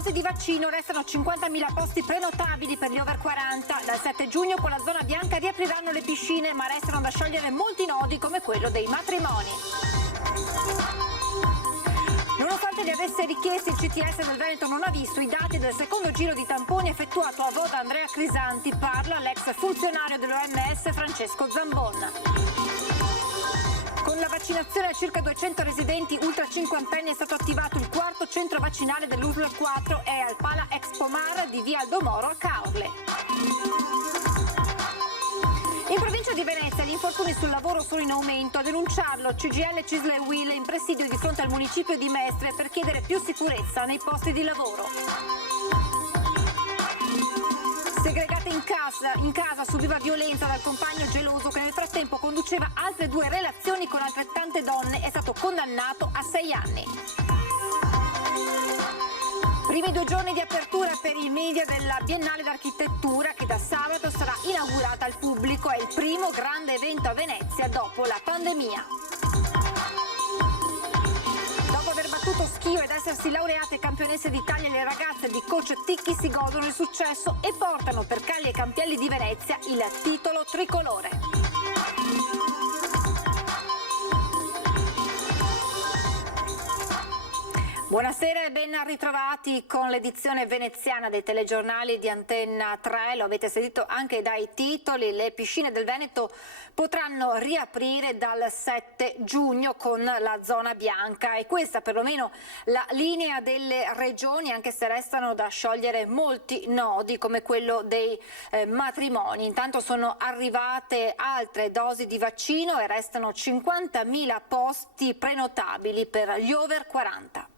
dosi di vaccino restano 50.000 posti prenotabili per gli over 40. Dal 7 giugno con la zona bianca riapriranno le piscine, ma restano da sciogliere molti nodi come quello dei matrimoni. Nonostante li avesse richiesti, il CTS del Veneto non ha visto i dati del secondo giro di tamponi effettuato a Voda Andrea Crisanti, parla l'ex funzionario dell'OMS Francesco Zambon. Con la vaccinazione a circa 200 residenti ultra cinquantenni è stato attivato il quarto centro vaccinale dell'USL 4 e al Pala Expomar di via Aldomoro a Caorle. In provincia di Venezia gli infortuni sul lavoro sono in aumento. A denunciarlo CGIL, CISL e UIL in presidio di fronte al municipio di Mestre per chiedere più sicurezza nei posti di lavoro. Segregata in casa subiva violenza dal compagno geloso che nel frattempo conduceva altre 2 relazioni con altrettante donne, è stato condannato a 6 anni. Primi 2 giorni di apertura per i media della Biennale d'Architettura che da sabato sarà inaugurata al pubblico. È il primo grande evento a Venezia dopo la pandemia. Dopo aver battuto Schio ed essersi laureate campionesse d'Italia, le ragazze di coach Ticchi si godono il successo e portano per Calli e Campielli di Venezia il titolo tricolore. Buonasera e ben ritrovati con l'edizione veneziana dei telegiornali di Antenna 3. Lo avete sentito anche dai titoli, le piscine del Veneto potranno riaprire dal 7 giugno con la zona bianca e questa perlomeno la linea delle regioni, anche se restano da sciogliere molti nodi come quello dei matrimoni. Intanto sono arrivate altre dosi di vaccino e restano 50.000 posti prenotabili per gli over 40.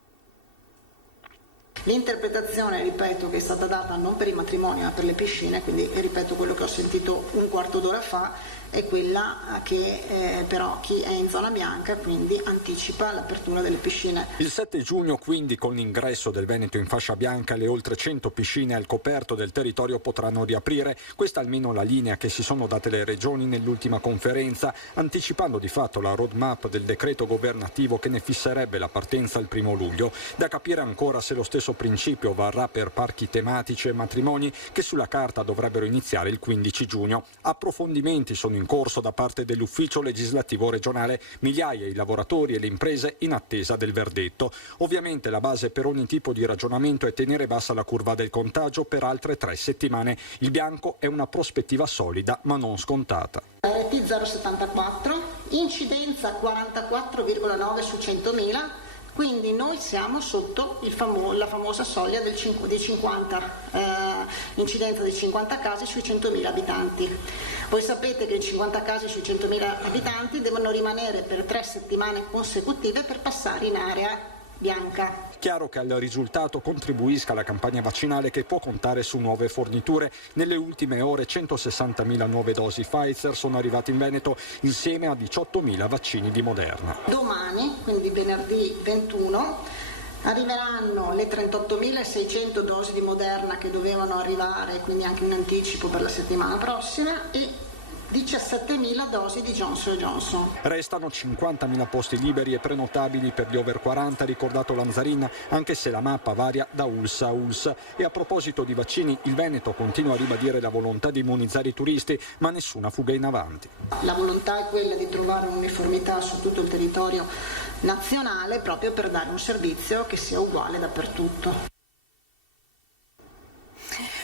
L'interpretazione, ripeto, che è stata data non per i matrimoni ma per le piscine, quindi ripeto quello che ho sentito un quarto d'ora fa, è quella che però chi è in zona bianca quindi anticipa l'apertura delle piscine. Il 7 giugno quindi con l'ingresso del Veneto in fascia bianca le oltre 100 piscine al coperto del territorio potranno riaprire. Questa almeno la linea che si sono date le regioni nell'ultima conferenza, anticipando di fatto la roadmap del decreto governativo che ne fisserebbe la partenza il 1 luglio. Da capire ancora se lo stesso principio varrà per parchi tematici e matrimoni che sulla carta dovrebbero iniziare il 15 giugno. Approfondimenti sono in corso da parte dell'ufficio legislativo regionale, migliaia i lavoratori e le imprese in attesa del verdetto. Ovviamente la base per ogni tipo di ragionamento è tenere bassa la curva del contagio per altre 3 settimane. Il bianco è una prospettiva solida ma non scontata. RT 0,74, incidenza 44,9 su 100.000. Quindi noi siamo sotto la famosa soglia dei 50, incidenza di 50 casi sui 100.000 abitanti. Voi sapete che i 50 casi sui 100.000 abitanti devono rimanere per 3 settimane consecutive per passare in area bianca. Chiaro che al risultato contribuisca la campagna vaccinale che può contare su nuove forniture. Nelle ultime ore 160.000 nuove dosi Pfizer sono arrivate in Veneto insieme a 18.000 vaccini di Moderna. Domani, quindi venerdì 21, arriveranno le 38.600 dosi di Moderna che dovevano arrivare, quindi anche in anticipo per la settimana prossima, e 17.000 dosi di Johnson & Johnson. Restano 50.000 posti liberi e prenotabili per gli over 40, ricordato Lanzarin, anche se la mappa varia da ULS a ULS. E a proposito di vaccini, il Veneto continua a ribadire la volontà di immunizzare i turisti, ma nessuna fuga in avanti. La volontà è quella di trovare un'uniformità su tutto il territorio nazionale proprio per dare un servizio che sia uguale dappertutto.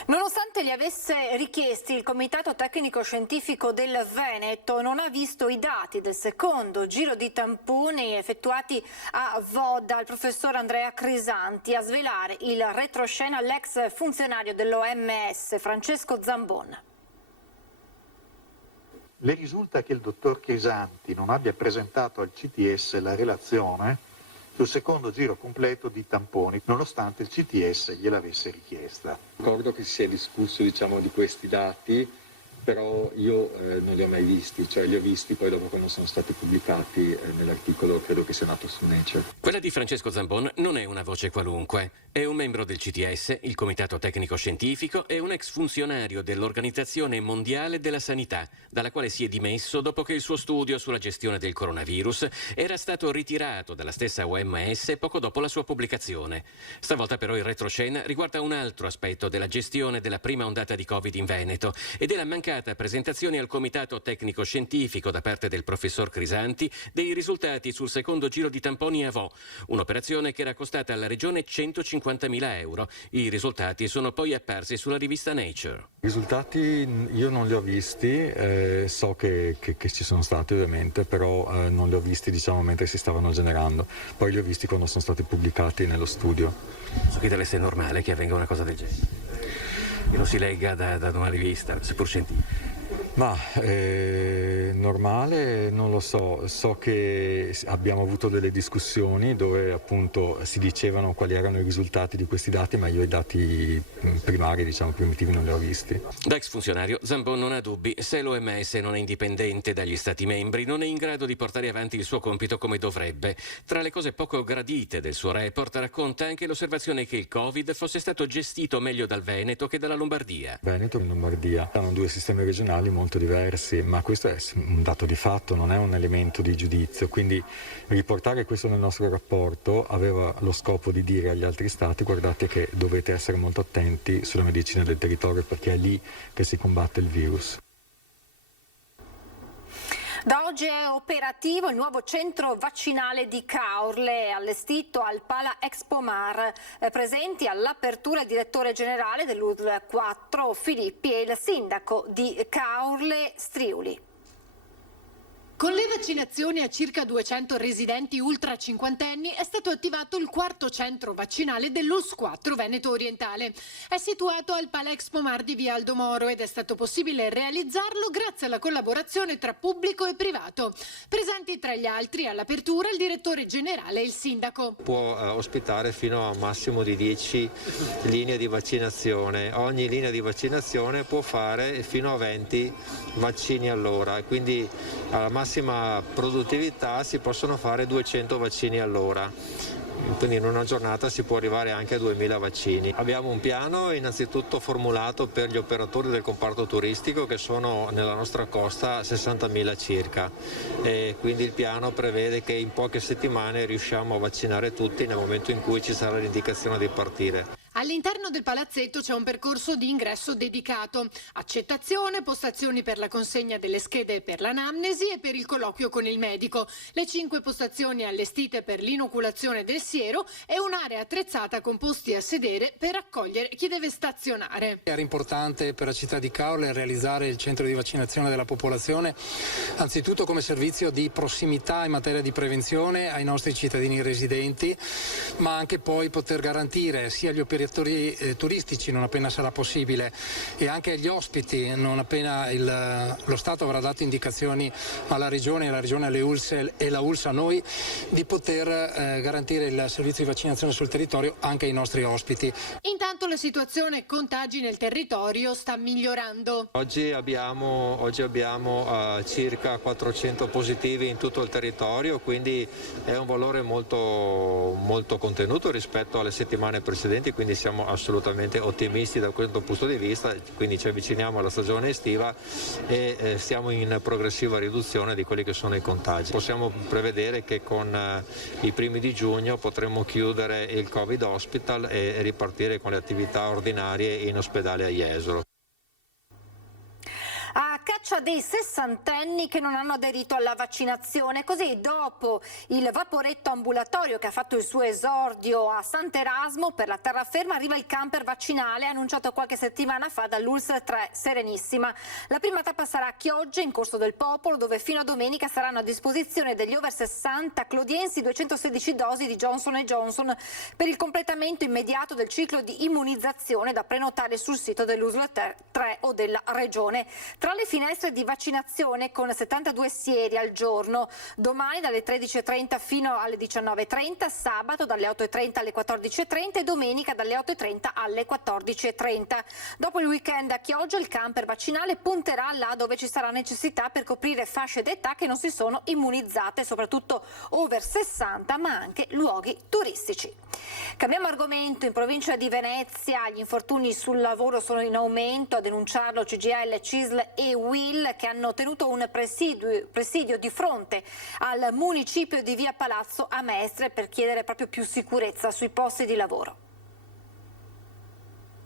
Nonostante li avesse richiesti, il Comitato Tecnico Scientifico del Veneto non ha visto i dati del secondo giro di tamponi effettuati a Voda. Il professor Andrea Crisanti a svelare il retroscena l'ex funzionario dell'OMS Francesco Zambon. Le risulta che il dottor Crisanti non abbia presentato al CTS la relazione sul secondo giro completo di tamponi, nonostante il CTS gliel'avesse richiesta. Ricordo che si è discusso di questi dati però io non li ho mai visti, cioè li ho visti poi dopo quando sono stati pubblicati nell'articolo, credo che sia nato su Nature. Quella di Francesco Zambon non è una voce qualunque, è un membro del CTS, il Comitato Tecnico Scientifico, e un ex funzionario dell'Organizzazione Mondiale della Sanità, dalla quale si è dimesso dopo che il suo studio sulla gestione del coronavirus era stato ritirato dalla stessa OMS poco dopo la sua pubblicazione. Stavolta però il retroscena riguarda un altro aspetto della gestione della prima ondata di Covid in Veneto e della mancata presentazione al Comitato Tecnico Scientifico da parte del professor Crisanti dei risultati sul secondo giro di tamponi a Vo, un'operazione che era costata alla regione 150.000 euro. I risultati sono poi apparsi sulla rivista Nature. I risultati io non li ho visti, so che ci sono stati ovviamente, però non li ho visti mentre si stavano generando, poi li ho visti quando sono stati pubblicati nello studio. Posso chiedere se è normale che avvenga una cosa del genere? Che non si legga da una rivista, seppur scientifica. Ma normale non lo so che abbiamo avuto delle discussioni dove appunto si dicevano quali erano i risultati di questi dati, ma io i dati primari, primitivi, non li ho visti. Da ex funzionario, Zambon non ha dubbi: se l'OMS non è indipendente dagli Stati membri, non è in grado di portare avanti il suo compito come dovrebbe. Tra le cose poco gradite del suo report racconta anche l'osservazione che il Covid fosse stato gestito meglio dal Veneto che dalla Lombardia. Veneto e Lombardia hanno due sistemi regionali molto diversi, ma questo è un dato di fatto, non è un elemento di giudizio, quindi riportare questo nel nostro rapporto aveva lo scopo di dire agli altri stati: guardate che dovete essere molto attenti sulla medicina del territorio, perché è lì che si combatte il virus. Da oggi è operativo il nuovo centro vaccinale di Caorle, allestito al Pala Expomar. Presenti all'apertura il direttore generale dell'USL 4 Filippi e il sindaco di Caorle Striuli. Con le vaccinazioni a circa 200 residenti ultra cinquantenni è stato attivato il quarto centro vaccinale dell'ULSS 4 Veneto Orientale. È situato al Pala Expomar di Via Aldo Moro ed è stato possibile realizzarlo grazie alla collaborazione tra pubblico e privato. Presenti tra gli altri all'apertura il direttore generale e il sindaco. Può ospitare fino a un massimo di 10 linee di vaccinazione. Ogni linea di vaccinazione può fare fino a 20 vaccini all'ora, quindi alla massima produttività si possono fare 200 vaccini all'ora, quindi in una giornata si può arrivare anche a 2000 vaccini. Abbiamo un piano innanzitutto formulato per gli operatori del comparto turistico, che sono nella nostra costa 60.000 circa, e quindi il piano prevede che in poche settimane riusciamo a vaccinare tutti nel momento in cui ci sarà l'indicazione di partire. All'interno del palazzetto c'è un percorso di ingresso dedicato: accettazione, postazioni per la consegna delle schede per l'anamnesi e per il colloquio con il medico, le 5 postazioni allestite per l'inoculazione del siero e un'area attrezzata con posti a sedere per accogliere chi deve stazionare. Era importante per la città di Caorle realizzare il centro di vaccinazione della popolazione, anzitutto come servizio di prossimità in materia di prevenzione ai nostri cittadini residenti, ma anche poi poter garantire sia agli operatori turistici, non appena sarà possibile, e anche agli ospiti, non appena lo Stato avrà dato indicazioni alla Regione alle ULSS e la ULSS a noi, di poter garantire il servizio di vaccinazione sul territorio anche ai nostri ospiti. Intanto la situazione contagi nel territorio sta migliorando. Oggi abbiamo circa 400 positivi in tutto il territorio, quindi è un valore molto, molto contenuto rispetto alle settimane precedenti, quindi siamo assolutamente ottimisti da questo punto di vista, quindi ci avviciniamo alla stagione estiva e stiamo in progressiva riduzione di quelli che sono i contagi. Possiamo prevedere che con i primi di giugno potremo chiudere il Covid Hospital e ripartire con le attività ordinarie in ospedale a Jesolo. A caccia dei sessantenni che non hanno aderito alla vaccinazione. Così, dopo il vaporetto ambulatorio che ha fatto il suo esordio a Sant'Erasmo per la terraferma, arriva il camper vaccinale annunciato qualche settimana fa dall'ULSS 3 Serenissima. La prima tappa sarà a Chioggia, in Corso del Popolo, dove fino a domenica saranno a disposizione degli over 60 clodiensi 216 dosi di Johnson & Johnson per il completamento immediato del ciclo di immunizzazione, da prenotare sul sito dell'ULSS 3 o della Regione. Tra le finestre trimestre di vaccinazione con 72 sieri al giorno. Domani dalle 13.30 fino alle 19.30, sabato dalle 8.30 alle 14.30 e domenica dalle 8.30 alle 14.30. Dopo il weekend a Chioggia il camper vaccinale punterà là dove ci sarà necessità per coprire fasce d'età che non si sono immunizzate, soprattutto over 60, ma anche luoghi turistici. Cambiamo argomento. In provincia di Venezia gli infortuni sul lavoro sono in aumento, a denunciarlo CGIL, CISL e UIL, che hanno tenuto un presidio di fronte al municipio di Via Palazzo a Mestre per chiedere proprio più sicurezza sui posti di lavoro.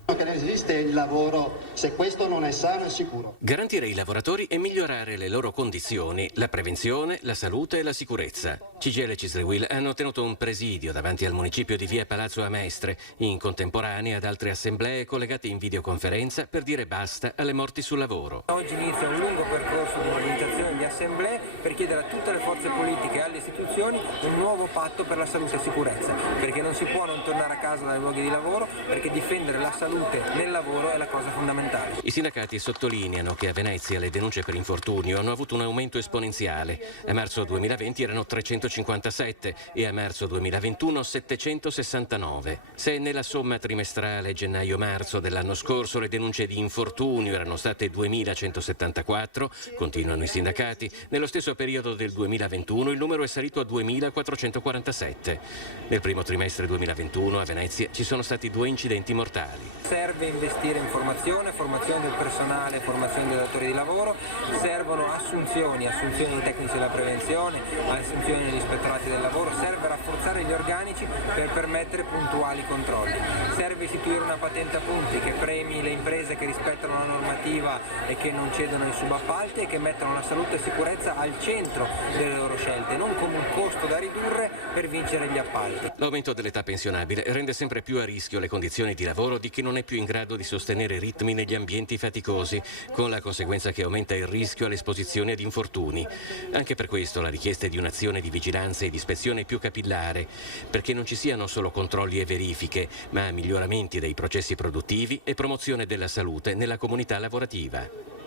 Che non esiste il lavoro se questo non è sano e sicuro. Garantire ai lavoratori e migliorare le loro condizioni, la prevenzione, la salute e la sicurezza. CGIL e CISL UIL hanno tenuto un presidio davanti al municipio di Via Palazzo a Mestre, in contemporanea ad altre assemblee collegate in videoconferenza per dire basta alle morti sul lavoro. Oggi inizia un lungo percorso di mobilitazione di assemblee per chiedere a tutte le forze politiche e alle istituzioni un nuovo patto per la salute e sicurezza, perché non si può non tornare a casa dai luoghi di lavoro, perché difendere la salute nel lavoro è la cosa fondamentale. I sindacati sottolineano che a Venezia le denunce per infortunio hanno avuto un aumento esponenziale. A marzo 2020 erano 357 e a marzo 2021 769. Se nella somma trimestrale gennaio-marzo dell'anno scorso le denunce di infortunio erano state 2174, continuano i sindacati, nello stesso periodo del 2021 il numero è salito a 2447. Nel primo trimestre 2021 a Venezia ci sono stati 2 incidenti mortali. Serve investire in formazione del personale, formazione dei datori di lavoro, servono assunzioni di tecnici della prevenzione, assunzioni degli ispettorati del lavoro, serve rafforzare gli organici per permettere puntuali controlli, serve istituire una patente a punti che premi le imprese che rispettano la normativa e che non cedono ai subappalti e che mettono la salute e sicurezza al centro delle loro scelte, non come un costo da ridurre per vincere gli appalti. L'aumento dell'età pensionabile rende sempre più a rischio le condizioni di lavoro di chi non è più in grado di sostenere ritmi negli ambienti faticosi, con la conseguenza che aumenta il rischio all'esposizione ad infortuni. Anche per questo la richiesta è di un'azione di vigilanza e di ispezione più capillare, perché non ci siano solo controlli e verifiche, ma miglioramenti dei processi produttivi e promozione della salute nella comunità lavorativa.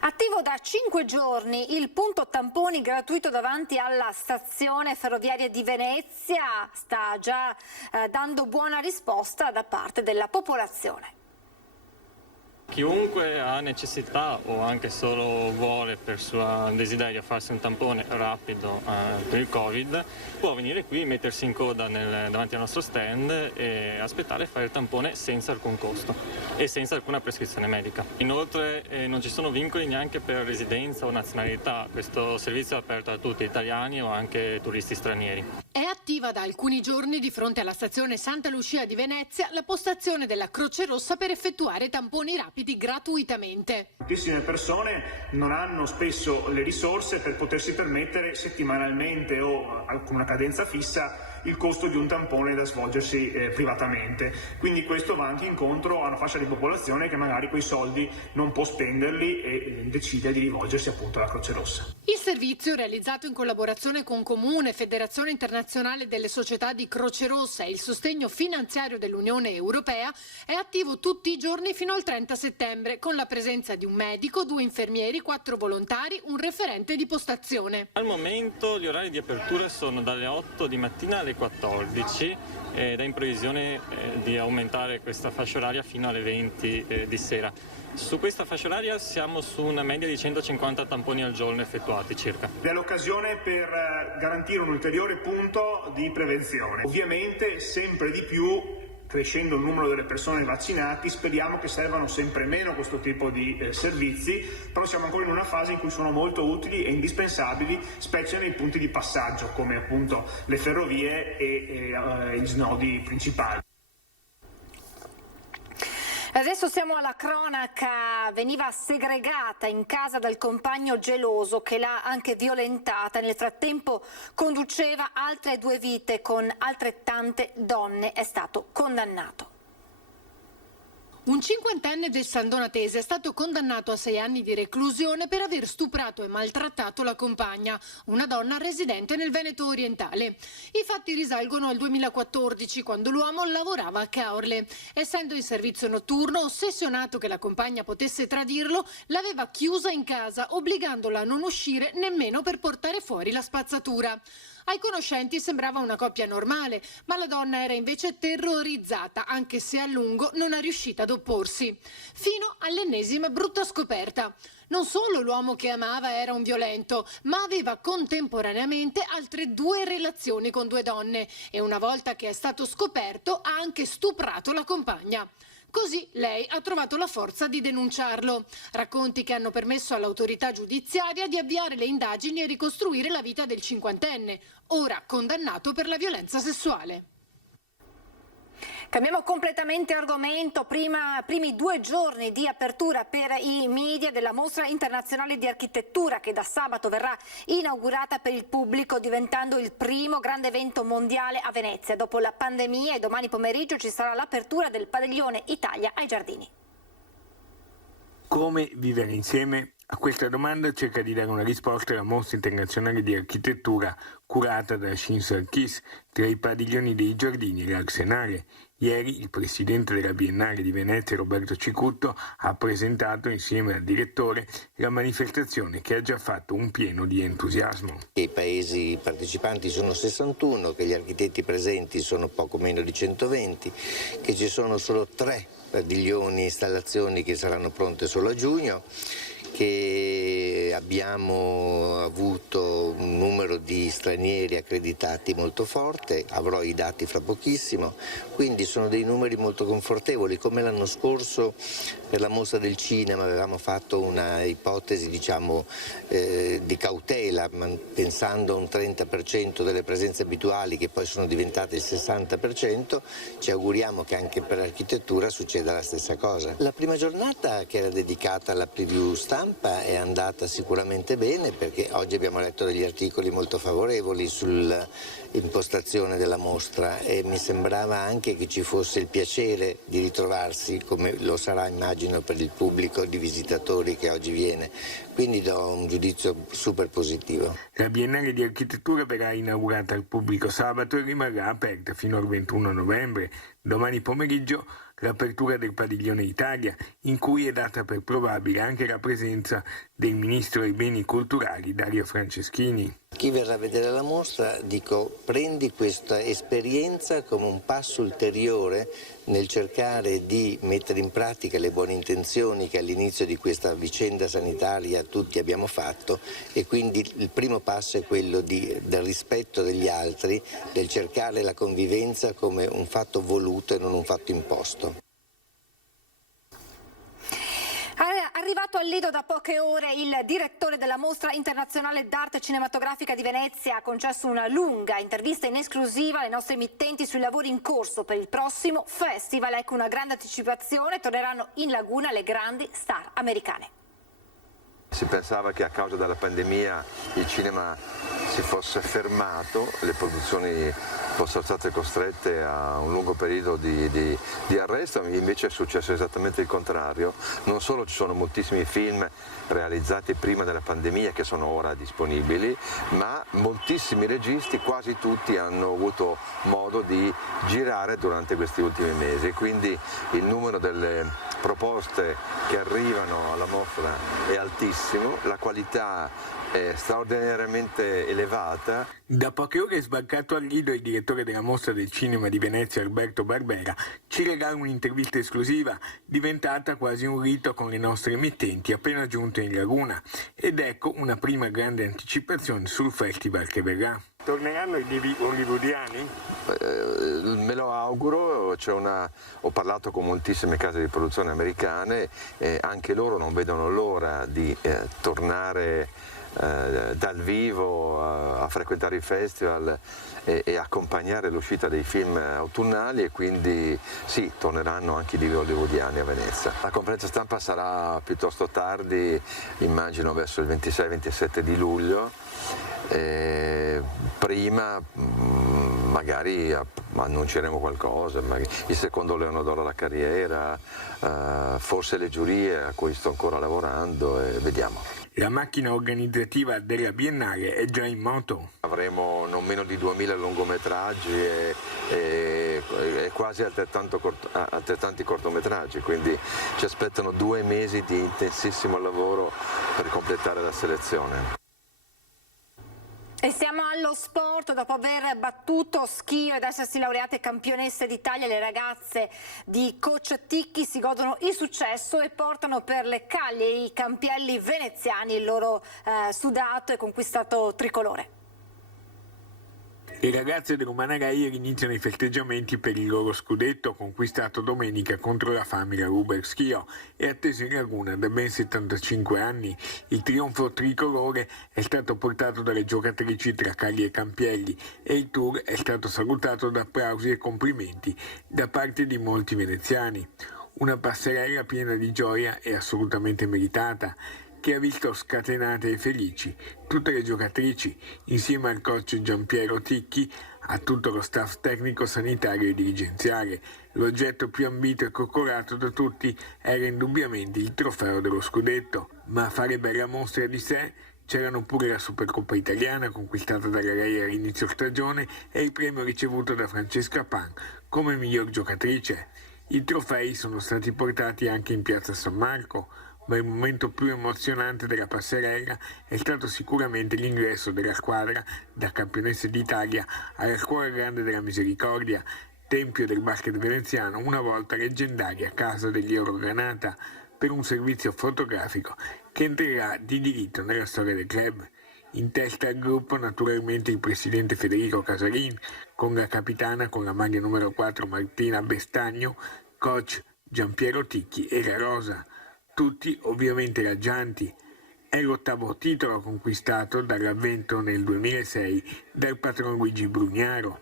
Attivo da 5 giorni il punto tamponi gratuito davanti alla stazione ferroviaria di Venezia sta già dando buona risposta da parte della popolazione. Chiunque ha necessità o anche solo vuole per suo desiderio farsi un tampone rapido per il Covid può venire qui, mettersi in coda davanti al nostro stand e aspettare e fare il tampone senza alcun costo e senza alcuna prescrizione medica. Inoltre non ci sono vincoli neanche per residenza o nazionalità, questo servizio è aperto a tutti, italiani o anche turisti stranieri. È attiva da alcuni giorni di fronte alla stazione Santa Lucia di Venezia la postazione della Croce Rossa per effettuare tamponi rapidi gratuitamente. Moltissime persone non hanno spesso le risorse per potersi permettere settimanalmente o con una cadenza fissa il costo di un tampone da svolgersi privatamente. Quindi questo va anche incontro a una fascia di popolazione che magari quei soldi non può spenderli e decide di rivolgersi appunto alla Croce Rossa. Il servizio, realizzato in collaborazione con Comune, Federazione Internazionale delle Società di Croce Rossa e il sostegno finanziario dell'Unione Europea, è attivo tutti i giorni fino al 30 settembre, con la presenza di un medico, 2 infermieri, 4 volontari, un referente di postazione. Al momento gli orari di apertura sono dalle 8 di mattina alle 14 ed è in previsione di aumentare questa fascia oraria fino alle 20 di sera. Su questa fascia oraria siamo su una media di 150 tamponi al giorno effettuati circa. È l'occasione per garantire un ulteriore punto di prevenzione. Ovviamente sempre di più, crescendo il numero delle persone vaccinate, speriamo che servano sempre meno questo tipo di servizi, però siamo ancora in una fase in cui sono molto utili e indispensabili, specie nei punti di passaggio come appunto le ferrovie e gli snodi principali. Adesso siamo alla cronaca. Veniva segregata in casa dal compagno geloso che l'ha anche violentata. Nel frattempo conduceva altre 2 vite con altrettante donne. È stato condannato. Un cinquantenne del San Donatese è stato condannato a 6 anni di reclusione per aver stuprato e maltrattato la compagna, una donna residente nel Veneto orientale. I fatti risalgono al 2014, quando l'uomo lavorava a Caorle. Essendo in servizio notturno, ossessionato che la compagna potesse tradirlo, l'aveva chiusa in casa, obbligandola a non uscire nemmeno per portare fuori la spazzatura. Ai conoscenti sembrava una coppia normale, ma la donna era invece terrorizzata, anche se a lungo non è riuscita ad opporsi. Fino all'ennesima brutta scoperta. Non solo l'uomo che amava era un violento, ma aveva contemporaneamente altre 2 relazioni con 2 donne e una volta che è stato scoperto ha anche stuprato la compagna. Così lei ha trovato la forza di denunciarlo. Racconti che hanno permesso all'autorità giudiziaria di avviare le indagini e ricostruire la vita del cinquantenne, ora condannato per la violenza sessuale. Cambiamo completamente argomento. Primi 2 giorni di apertura per i media della Mostra Internazionale di Architettura, che da sabato verrà inaugurata per il pubblico, diventando il primo grande evento mondiale a Venezia. Dopo la pandemia, e domani pomeriggio ci sarà l'apertura del padiglione Italia ai Giardini. Come vivere insieme? A questa domanda cerca di dare una risposta la Mostra Internazionale di Architettura curata da Shins Archis tra i padiglioni dei Giardini e l'Arsenale. Ieri il presidente della Biennale di Venezia, Roberto Cicutto, ha presentato insieme al direttore la manifestazione, che ha già fatto un pieno di entusiasmo. I paesi partecipanti sono 61, che gli architetti presenti sono poco meno di 120, che ci sono solo 3 padiglioni e installazioni che saranno pronte solo a giugno, che abbiamo avuto un numero di stranieri accreditati molto forte, avrò i dati fra pochissimo, quindi sono dei numeri molto confortevoli. Come l'anno scorso per la mostra del cinema avevamo fatto una ipotesi di cautela, pensando a un 30% delle presenze abituali che poi sono diventate il 60%, ci auguriamo che anche per l'architettura succeda la stessa cosa. La prima giornata, che era dedicata alla preview stampa, è andata sicuramente bene, perché oggi abbiamo letto degli articoli molto favorevoli sull'impostazione della mostra e mi sembrava anche che ci fosse il piacere di ritrovarsi, come lo sarà immagino per il pubblico di visitatori che oggi viene, quindi do un giudizio super positivo. La Biennale di Architettura verrà inaugurata al pubblico sabato e rimarrà aperta fino al 21 novembre. Domani pomeriggio l'apertura del padiglione Italia, in cui è data per probabile anche la presenza del Ministro dei Beni Culturali Dario Franceschini. Chi verrà a vedere la mostra, prendi questa esperienza come un passo ulteriore nel cercare di mettere in pratica le buone intenzioni che all'inizio di questa vicenda sanitaria tutti abbiamo fatto, e quindi il primo passo è quello del rispetto degli altri, del cercare la convivenza come un fatto voluto e non un fatto imposto. Arrivato al Lido da poche ore, il direttore della Mostra Internazionale d'Arte Cinematografica di Venezia ha concesso una lunga intervista in esclusiva alle nostre emittenti sui lavori in corso per il prossimo festival. Ecco una grande anticipazione: torneranno in laguna le grandi star americane. Si pensava che a causa della pandemia il cinema si fosse fermato, le produzioni fossero state costrette a un lungo periodo di arresto, invece è successo esattamente il contrario. Non solo ci sono moltissimi film realizzati prima della pandemia che sono ora disponibili, ma moltissimi registi, quasi tutti, hanno avuto modo di girare durante questi ultimi mesi, quindi il numero delle proposte che arrivano alla mostra è altissimo, la qualità è straordinariamente elevata. Da poche ore è sbarcato al Lido il direttore della Mostra del Cinema di Venezia, Alberto Barbera. Ci regala un'intervista esclusiva, diventata quasi un rito con le nostre emittenti appena giunte in laguna. Ed ecco una prima grande anticipazione sul festival che verrà. Torneranno i divi hollywoodiani? Me lo auguro, ho parlato con moltissime case di produzione americane, anche loro non vedono l'ora di tornare dal vivo a frequentare il festival e accompagnare l'uscita dei film autunnali, e quindi sì, torneranno anche i divi hollywoodiani a Venezia. La conferenza stampa sarà piuttosto tardi, immagino verso il 26-27 di luglio. Prima magari annunceremo qualcosa, il secondo Leone d'Oro alla carriera, forse le giurie a cui sto ancora lavorando e vediamo. La macchina organizzativa della Biennale è già in moto. Avremo non meno di 2000 lungometraggi e quasi altrettanti cortometraggi, quindi ci aspettano 2 mesi di intensissimo lavoro per completare la selezione. E siamo allo sport. Dopo aver battuto Schio ed essersi laureate campionesse d'Italia, le ragazze di coach Ticchi si godono il successo e portano per le Caglie e i campielli veneziani il loro sudato e conquistato tricolore. Le ragazze del Romanarei iniziano i festeggiamenti per il loro scudetto conquistato domenica contro la Famila Ruber Schio e atteso in Laguna da ben 75 anni. Il trionfo tricolore è stato portato dalle giocatrici tra Caglie e Campielli e il tour è stato salutato da applausi e complimenti da parte di molti veneziani. Una passerella piena di gioia e assolutamente meritata, che ha visto scatenate e felici tutte le giocatrici, insieme al coach Giampiero Ticchi, a tutto lo staff tecnico, sanitario e dirigenziale. L'oggetto più ambito e coccolato da tutti era indubbiamente il trofeo dello scudetto, ma a fare bella mostra di sé c'erano pure la Supercoppa italiana conquistata dalla Lei all'inizio stagione e il premio ricevuto da Francesca Pan come miglior giocatrice. I trofei sono stati portati anche in piazza San Marco, ma il momento più emozionante della passerella è stato sicuramente l'ingresso della squadra da campionesse d'Italia alla Scuola Grande della Misericordia, tempio del basket veneziano, una volta leggendaria casa degli Eurogranata, per un servizio fotografico che entrerà di diritto nella storia del club. In testa al gruppo naturalmente il presidente Federico Casarin, con la capitana con la maglia numero 4 Martina Bestagno, coach Giampiero Ticchi e la Rosa. Tutti ovviamente raggianti. È l'8º titolo conquistato dall'avvento nel 2006 dal patron Luigi Brugnaro,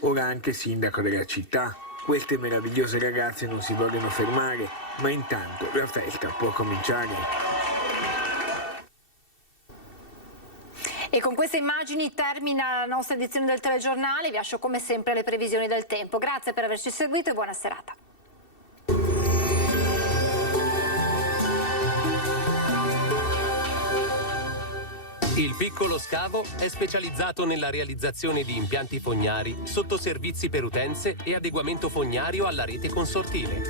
ora anche sindaco della città. Queste meravigliose ragazze non si vogliono fermare, ma intanto la festa può cominciare. E con queste immagini termina la nostra edizione del telegiornale. Vi lascio come sempre le previsioni del tempo. Grazie per averci seguito e buona serata. Il Piccolo Scavo è specializzato nella realizzazione di impianti fognari, sottoservizi per utenze e adeguamento fognario alla rete consortile.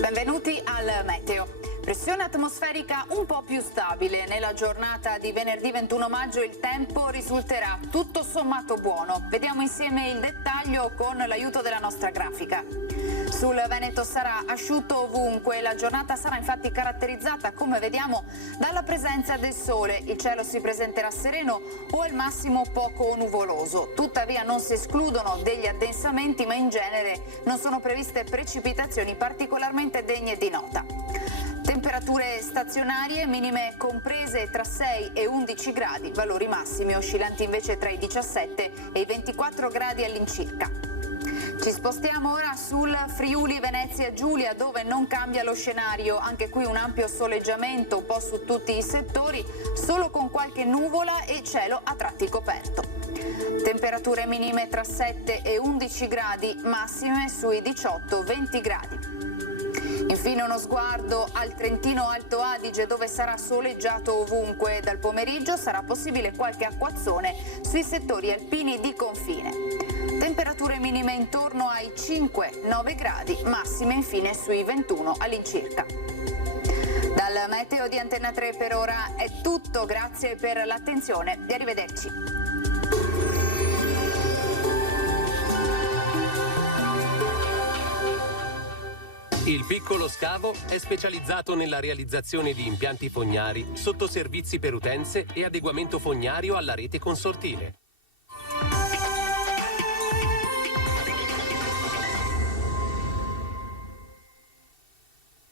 Benvenuti al meteo. Pressione atmosferica un po' più stabile. Nella giornata di venerdì 21 maggio il tempo risulterà tutto sommato buono. Vediamo insieme il dettaglio con l'aiuto della nostra grafica. Sul Veneto sarà asciutto ovunque, la giornata sarà infatti caratterizzata, come vediamo, dalla presenza del sole. Il cielo si presenterà sereno o al massimo poco nuvoloso. Tuttavia non si escludono degli addensamenti, ma in genere non sono previste precipitazioni particolarmente degne di nota. Temperature stazionarie, minime comprese tra 6 e 11 gradi, valori massimi oscillanti invece tra i 17 e i 24 gradi all'incirca. Ci spostiamo ora sul Friuli Venezia Giulia, dove non cambia lo scenario, anche qui un ampio soleggiamento un po' su tutti i settori, solo con qualche nuvola e cielo a tratti coperto. Temperature minime tra 7 e 11 gradi, massime sui 18-20 gradi. Infine uno sguardo al Trentino Alto Adige, dove sarà soleggiato ovunque. Dal pomeriggio sarà possibile qualche acquazzone sui settori alpini di confine. Temperature minime intorno ai 5-9 gradi, massime infine sui 21 all'incirca. Dal meteo di Antenna 3 per ora è tutto, grazie per l'attenzione e arrivederci. Il Piccolo Scavo è specializzato nella realizzazione di impianti fognari, sottoservizi per utenze e adeguamento fognario alla rete consortile.